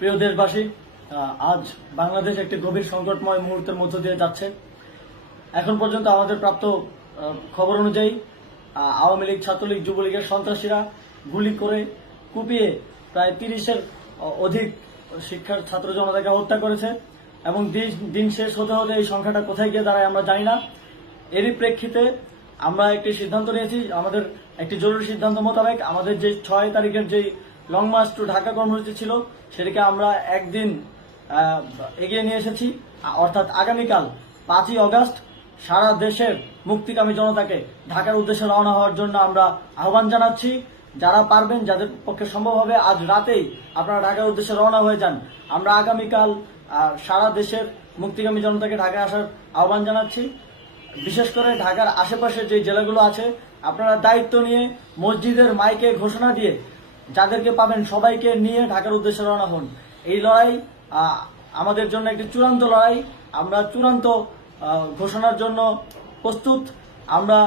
প্রিয় দেশবাসী, আজ বাংলাদেশ একটি গভীর সংকটময় মুহূর্তের মধ্য দিয়ে যাচ্ছে। এখন পর্যন্ত আমাদের প্রাপ্ত খবর অনুযায়ী আওয়ামী লীগ, ছাত্রলীগ, যুবলীগের সন্ত্রাসীরা গুলি করে কুপিয়ে প্রায় 30-এর অধিক শিক্ষার ছাত্র জনতাকে হত্যা করেছে এবং দিন শেষ হতে হতে এই সংখ্যাটা কোথায় গিয়ে দাঁড়ায় আমরা জানি না। এরই প্রেক্ষিতে আমরা একটি সিদ্ধান্ত নিয়েছি। আমাদের একটি জরুরি সিদ্ধান্ত মোতাবেক আমাদের যে 6 তারিখের যে লং মার্চ টু ঢাকা কর্মসূচি ছিল সেটাকে আমরা একদিন এগিয়ে নিয়ে এসেছি। অর্থাৎ আগামীকাল 5ই অগস্ট সারা দেশের মুক্তিকামী জনতাকে ঢাকার উদ্দেশ্যে রওনা হওয়ার জন্য আমরা আহ্বান জানাচ্ছি। যারা পারবেন, যাদের পক্ষে সম্ভব হবে, আজ রাতেই আপনারা ঢাকার উদ্দেশ্যে রওনা হয়ে যান। আমরা আগামীকাল সারা দেশের মুক্তিকামী জনতাকে ঢাকায় আসার আহ্বান জানাচ্ছি। বিশেষ করে ঢাকার আশেপাশের যে জেলাগুলো আছে, আপনারা দায়িত্ব নিয়ে মসজিদের মাইকে ঘোষণা দিয়ে যাদেরকে পাবেন সবাইকে নিয়ে ঢাকার উদ্দেশ্যে রওনা হন। এই লড়াই আমাদের জন্য একটি চূড়ান্ত লড়াই। আমরা চূড়ান্ত ঘোষণার জন্য প্রস্তুত। আমরা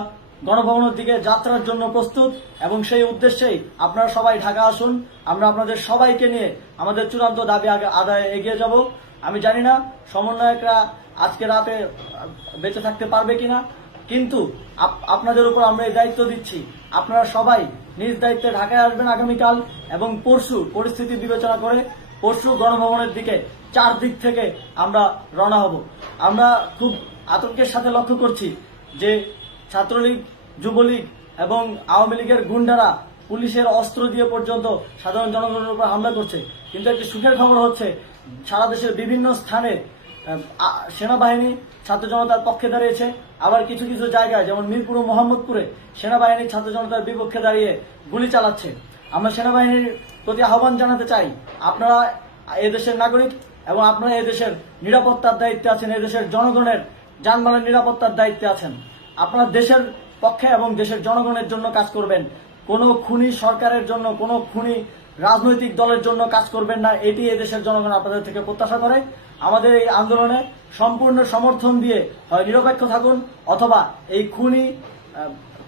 গণভবনের দিকে যাত্রার জন্য প্রস্তুত এবং সেই উদ্দেশ্যেই আপনারা সবাই ঢাকা আসুন। আমরা আপনাদের সবাইকে নিয়ে আমাদের চূড়ান্ত দাবি আদায়ে এগিয়ে যাব। আমি জানি না সমন্বয়করা আজকে রাতে বেঁচে থাকতে পারবে কিনা, কিন্তু আপনাদের উপর আমরা এই দায়িত্ব দিচ্ছি। আপনারা সবাই নিজ দায়িত্বে ঢাকায় আসবেন আগামীকাল এবং পরশু পরিস্থিতি বিবেচনা করে পরশু গণভবনের দিকে 4 দিক থেকে আমরা রওনা হব। আমরা খুব আতঙ্কের সাথে লক্ষ্য করছি যে ছাত্রলীগ, যুবলীগ এবং আওয়ামী লীগের গুন্ডারা পুলিশের অস্ত্র দিয়ে পর্যন্ত সাধারণ জনগণের উপর হামলা করছে। কিন্তু একটি সুখের খবর হচ্ছে, সারা দেশের বিভিন্ন স্থানে সেনাবাহিনী ছাত্র জনতার পক্ষে দাঁড়িয়েছে। আবার কিছু কিছু জায়গায় যেমন মিরপুর ও মোহাম্মদপুরে সেনাবাহিনী ছাত্র জনতার বিপক্ষে দাঁড়িয়ে গুলি চালাচ্ছে। আমরা সেনাবাহিনীর প্রতি আহ্বান জানাতে চাই, আপনারা এদেশের নাগরিক এবং আপনারা এদেশের নিরাপত্তার দায়িত্বে আছেন, এদেশের জনগণের যানবাহনের নিরাপত্তার দায়িত্বে আছেন। আপনারা দেশের পক্ষে এবং দেশের জনগণের জন্য কাজ করবেন। কোনো খুনি সরকারের জন্য, কোনো খুনি রাজনৈতিক দলের জন্য কাজ করবেন না। এটি এদেশের জনগণ আপনাদের থেকে প্রত্যাশা করে। আমাদের এই আন্দোলনে সম্পূর্ণ সমর্থন দিয়ে হয় নিরপেক্ষ থাকুন, অথবা এই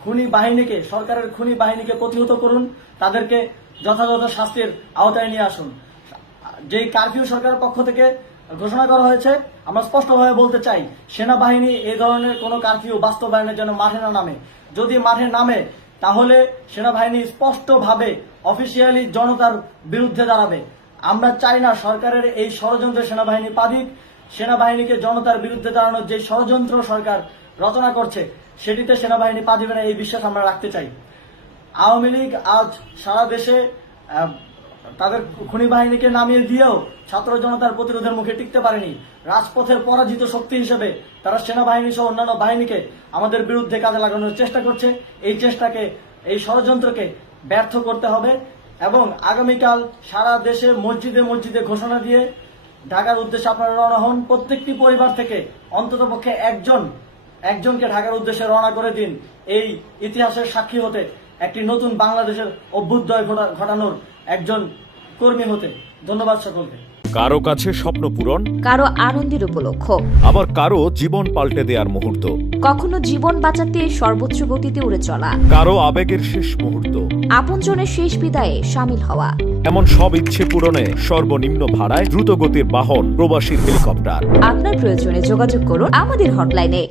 খুনি বাহিনীকে, সরকারের খুনি বাহিনীকে প্রতিহত করুন, তাদেরকে যথাযথ শাস্তির আওতায় নিয়ে আসুন। যেই কারফিউ সরকারের পক্ষ থেকে ঘোষণা করা হয়েছে, আমরা স্পষ্টভাবে বলতে চাই, সেনাবাহিনী এই ধরনের কোনো কারফিউ বাস্তবায়নের জন্য মাঠে না নামে। যদি মাঠে নামে তাহলে সেনাবাহিনী স্পষ্টভাবে অফিসিয়ালি জনতার বিরুদ্ধে দাঁড়াবে। আমরা চাই না সরকারের এই ষড়যন্ত্রে সেনাবাহিনী পা দিক। সেনাবাহিনীকে জনতার বিরুদ্ধে দাঁড়ানোর যে ষড়যন্ত্র সরকার রচনা করছে সেটিতে সেনাবাহিনী পা দিবে না, এই বিশ্বাস আমরা রাখতে চাই। আওয়ামী লীগ আজ সারা দেশে তাদের খুনি বাহিনীকে নামিয়ে দিয়েও ছাত্র জনতার প্রতিরোধের মুখে টিকতে পারেনি। রাজপথের পরাজিত শক্তি হিসেবে তারা সেনাবাহিনী সহ অন্যান্য বাহিনীকে আমাদের বিরুদ্ধে কাজে লাগানোর চেষ্টা করছে। এই চেষ্টাকে, এই ষড়যন্ত্রকে ব্যর্থ করতে হবে এবং আগামীকাল সারা দেশে মসজিদে মসজিদে ঘোষণা দিয়ে ঢাকার উদ্দেশ্যে আপনারা রওনা হন। প্রত্যেকটি পরিবার থেকে অন্ততপক্ষে একজনকে ঢাকার উদ্দেশ্যে রওনা করে দিন, এই ইতিহাসের সাক্ষী হতে, একটি নতুন বাংলাদেশের অভ্যুদয় ঘটানোর একজন কর্মী হতে। ধন্যবাদ সকলকে। কারো কাছে স্বপ্ন পূরণ, কারো আনন্দের উপলক্ষ, আবার কারো জীবন পাল্টে দেওয়ার মুহূর্ত, কখনো জীবন বাঁচাতে সর্বোচ্চ গতিতে উড়ে চলা, কারো আবেগের শেষ মুহূর্ত, আপনজনের শেষ বিদায়ে সামিল হওয়া, এমন সব ইচ্ছে পূরণে সর্বনিম্ন ভাড়ায় দ্রুতগতির বাহন প্রবাসীর হেলিকপ্টার। আপনার প্রয়োজনে যোগাযোগ করুন আমাদের হটলাইনে।